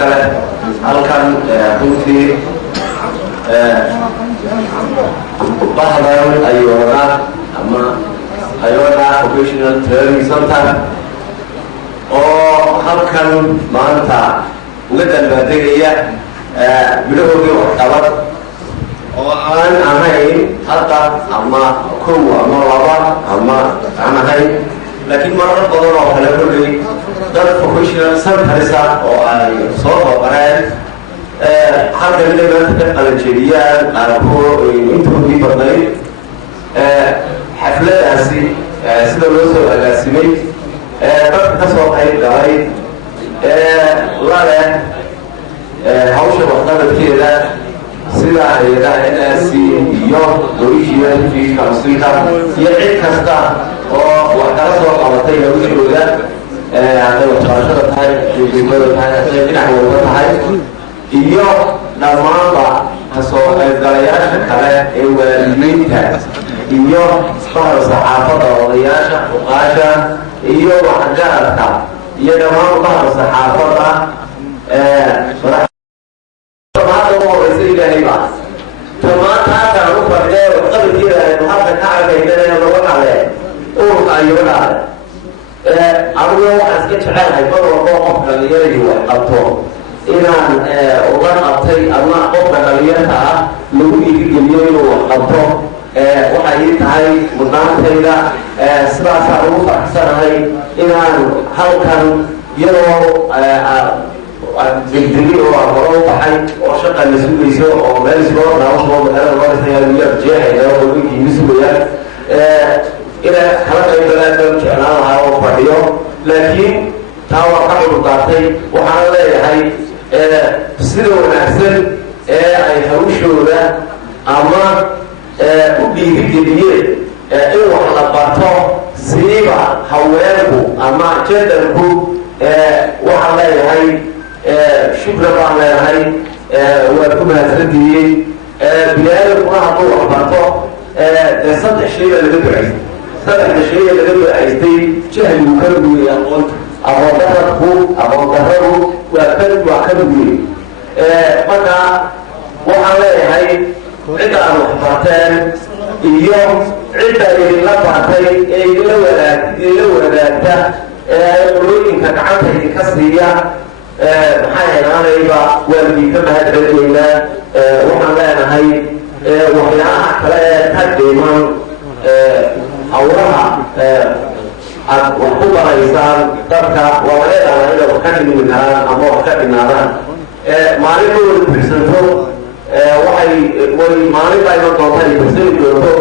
iskale halkan runtii bahdan Ayona Vocational Training Center oo halkan maanta uga dalbaadegaya bilahoodii waxqabad oo aan ahayn hadda ama kow ama laba ama aan ahayn laakiin marar badan oo kale kolley dad vocational centers oo ay soo tababareen halkan inay maanta ka qalanjeediyaan qaarkood intoodii badnayd xafladaasi sida loo soo agaasimay dadka ka soo qayb galay lale hawsha waxqabadkeeda sida hay'adaha NRC iyo Norwegian Refugee Council iyo cid kasta oo wax kala soo qabatay hawshooda hadday waxbarashada tahay dowladnimada tahay hadday dhinac walba tahay iyo dhammaanba kasoo qaybgalayaasha kale ee waalidiinta iyo bahda saxaafadda odayaasha uqaasha iyo waxgaradka iyo dhammaan bahda saxaafadda maanta u horeysa ilaahay baa tamaanta halkaan u fadhee waxqabadkeeda aynu halka ka arkaynana laga dhale ururka ayuga dhale anugu waxaan iska jecelahay mar walbo qofka dhalinyaradu wax qabto inaan uga qabtay ama qofka dhalinyarta ah lagu dhiirigeliyo inuu wax qabto waxay ii tahay mudnaantayda sidaasaan ugu faraxsanahay inaan halkan iyadoo degdegi oo aan hore u baxay oo shaqa la sugayso oo meel soo daawasho magaalada loo dhisaya wiilal jeexaya oo wejigiisa sugayaan ina kala qaybgalaan baan jeclaan lahaa oo fadhiyo laakiin taa waa ka cudurdaartay waxaan leeyahay sida wanaagsan ee ay hawshooda ama u dhiirigeliyeen in wax la barto siiba haweenku ama jendarku waxaan leeyahay shukran baan leeyahay waad ku mahadsantihiin biniaadamkuna hadduu wax barto dee saddex shay baa laga ducaystay saddexda shay ee laga ducaystay jahligu ka duway aqoondaradu waa ka duway marka waxaan leeyahay cidda aad wax barteen iyo cidda idinla bartay ee idinla wadaagta ee qolooyinka gacanta idinka siiya maxaa yeelaanayba waan idinka mahadcelinaynaa waxaan leenahay waxyaalaha kale ee ka dhiman hawlaha aad wax ku baraysaan dadka waa laga yaabaa inay wax ka dhimi karaan ama wax ka dhinaadaan maalin ma wada buxsanto maalin baa iman doonta ay buxsani doonto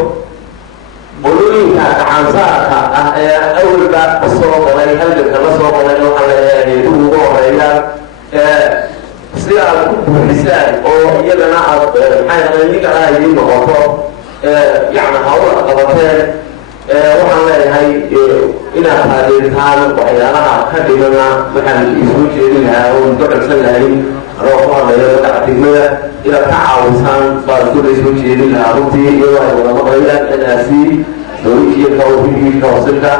qolooyinka gacansaarka ah ee awalba ka soo galay halganka la soo galay waxaa leeyahay heeduhu ugu horeeyaan si aad ku buuxisaan oo iyagana aad maxay ninkana idiin noqoto yacni hawla qabateen waxaan leeyahay inaad taageertaan waxyaalaha ka dhimana waxaan isoo jeedin lahaa oo muddo codsan lahayn anoo ku hadlaya magaca degmada inaad ka caawisaan baan kula soo jeedin lahaa runtii iyadoo ay wada maqlayaan NRC Norwegianka oo Refugee Councilka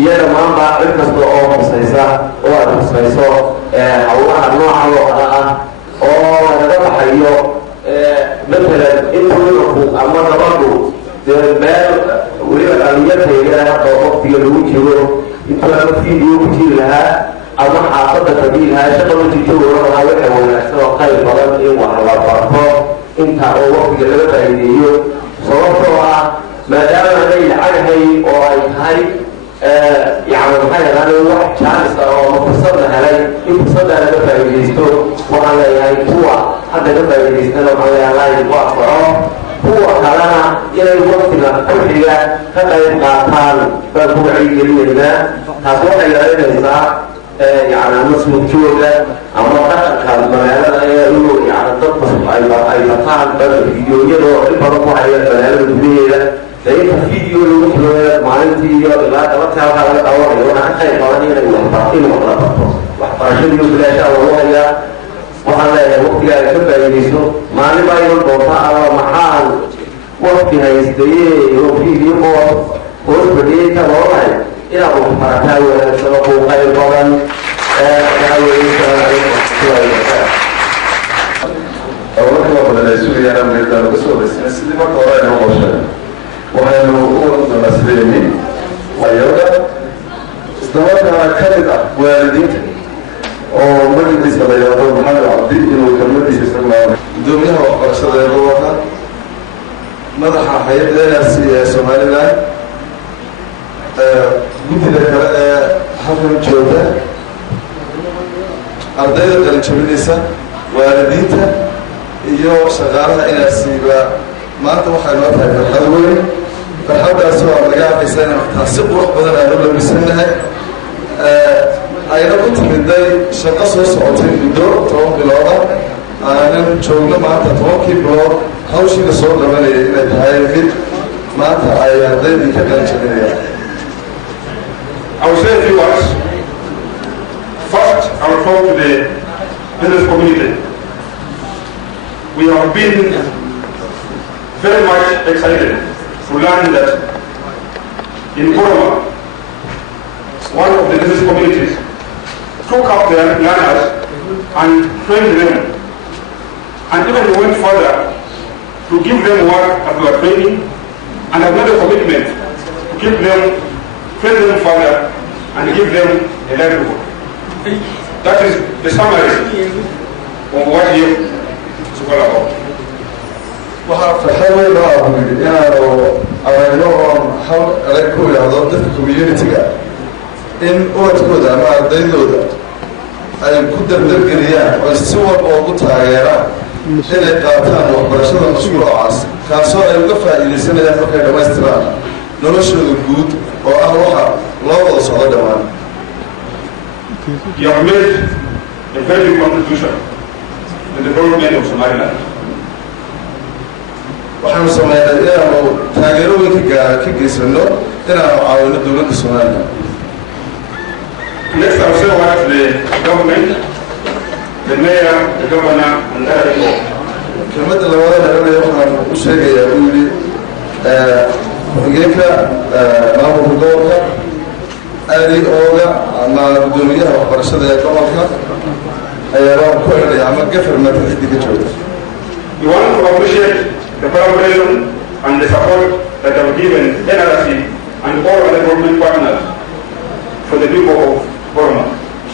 iyo dhammaanba cid kasta oo hubsaysa oo aad hubsayso hawlaha noocan oo kale ah oo lagaga baxayo matalan intuunaku ama gabadhu dee meel weliba dhalinyartayga hadda waqtiga lagu jiro intuuna video ku jiri lahaa ama xaafadda tabii lahaa shaqada jijooga lahaa waxa wanaagsan oo qayb badan in wax la barto inta oo waqtiga laga faa'iideeyo sababtoo ah maadaama aanay lacaghay oo ay tahay يعني محايا أنا واحد شخص أو مفصل هلاي يفصل على دفع يجيستو وعلى يعني هو حتى دفع يجيستو وعلى هلاي واقعه هو كلامه إلى الوقت لا كلها حتى يبقى حال فهو عيد لنا هذا إلى الإنسان يعني نص مجهودة أما كان الملاذ يعني تطبخ أي مطعم بدل فيديو يدو البركة على الملاذ الدنيا لأن الفيديو اللي وصل معلنتي لا تبتها على الأول وأنا حتى يقارني أنا وحطين وحطين وحطين بلا شاء الله يا وأنا وقتها كبر يجلسوا ما لي باين الضوء على محل وقتها يستوي وفيديو وبدي تبغى إلى محل ولا سبب غير بدن سوريا من الدراسة بس نسيت ما قرأنا وقشنا وهاي نقول نسلمي ويودا استمرنا كذا والدين أو مجلس الرياضة محمد عبدي إنه كمل يسمى دوميها وقرصة الرياضة مدح حياة نفسي سومالي لاي قلت لك حفل جودة أرديد قلن شبنيسة والدينتا iyo shaqaalaha inaa siiba maanta waxay noo tahay farxad weyn farxaddaas waa laga arkaysa inay waxtaa si qurux badan aan u labisanahay ayna ku timiday shaqo soo socotay muddo 10 bilooda aanan joogno maanta 10kii bilood hawshiina soo qabanayay inay tahay mid maanta ay ardaydii ka qalin jabinayaan. I will say a few words. First, I will talk to the business community. We have been very much excited to learn that in Burma, one of the business communities took up their learners and trained them, and even went further to give them work as they were training, and have made a commitment to keep them, train them further, and give them a livelihood. That is the summary of what you waxaa farxad weyn loo abuuray inaanu aragno oon hal erag ku idhaahdo dadka community-ga in ubadkooda ama ardaydooda ay ku dardargeliyaan oo si walba ugu taageeraan inay qaataan waxbarashada mashruucaas kaasoo ay uga faa'iidaysanayaan markay dhammaystiraan noloshooda guud oo ah waxa loo wada socdo dhammaan. You have made a very big contribution to the development of Somaliland. waxaanu sameynay inaanu taageerooyinka ka geysano inaanu caawino dowladda Soomaaliya. Next, I will say a word to the government, the mayor, the governor, and the RIO. kelmadda labada dhanay waxaan u sheegayaa uu yidhi ku-xigeenka maamulka gobolka RIO-ga ama guddoomiyaha waxbarashada ee gobolka ayaa ku xidhanaya ama government cidii ka joogta. We want to appreciate the collaboration and the support that have given NRC and all other government partners for the people of Burma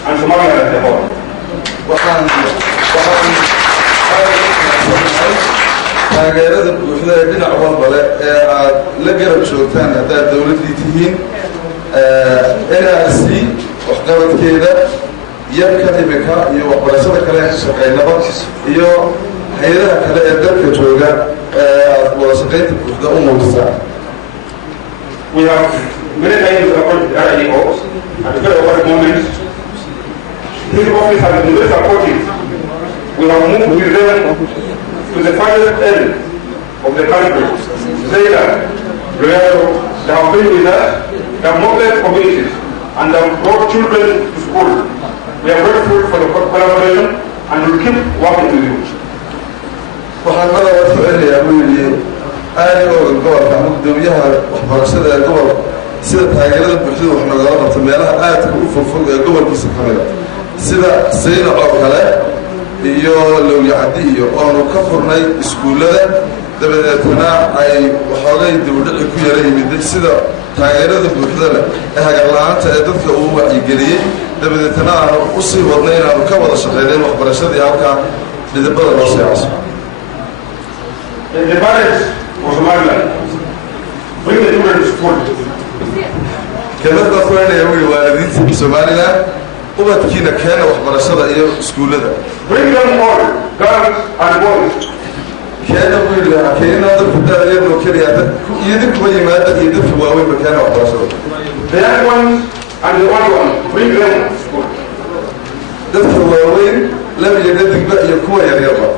and Somaliland as a whole. taageerada buuxda ee dhinac walba leh ee aad la garab joogtaan haddaad dowladdii tihiin NRC waxqabadkeeda yarka imika iyo waxbarashada kale ka shaqaynaba iyo hay'adaha kale ee dalka jooga aad wada shaqaynta buuxda u muujisaan. We have many times approached the RIOs at very important moments. This office has been very supportive. We have moved with them to the farthest end of the country. Zayla, Guerrero, they have been with us, they have mobilized communities, and they have brought children to school. We are grateful for the collaboration and will keep working with you. waxaan madaxa ku celinayaa buu yidhi RIO-ga gobolka ama guddoomiyaha waxbarashada ee gobolka sida taageerada buuxda wax nagala qabto meelaha aadka u fogfog ee gobolkiisa ka mida sida Saylac oo kale iyo Lowyacaddi iyo oonu ka furnay iskuullada dabadeetna ay waxoogay dibudhici ku yara yimid sida taageerada buuxda leh ee hagar la'aanta ee dadka uu wacyigeliyey dabadeetna aanu u sii wadnay inaanu ka wada shaqaynayn waxbarashadii halkaa dhidibada loo seexaso. The parents of Somaliland bring the children to school. kelmadda furanaya wuu waalidiinta Somaliland ubadkiina keena waxbarashada iyo iskuullada. Bring them all, girls and boys. keena wuu yidhi keena dadka daayadoo keliya idinkuba yimaada iyo dadka waaweynba keena waxbarashada. The young ones and the old ones, bring them to school. dadka waaweyn laba iyo dhadigba iyo kuwa yaryarba.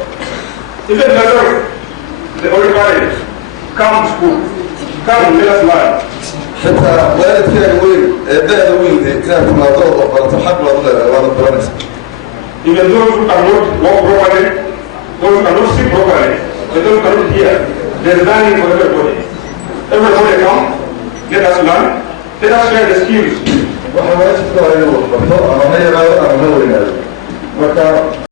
Even yourself, the old parents, come to school. Come and let us learn. xitaa waalidkaaga weyn ee da'da weyn inaad timaado oo barato xaq baad u leedahay waana baranaysa. Even those who cannot walk properly, those who cannot see properly, and those who cannot hear, there is learning for everybody. Everybody come, let us learn, let us share the skills. waxaa waajibka ah inuu waxbarto ama ha yaraado ama ha weynaado marka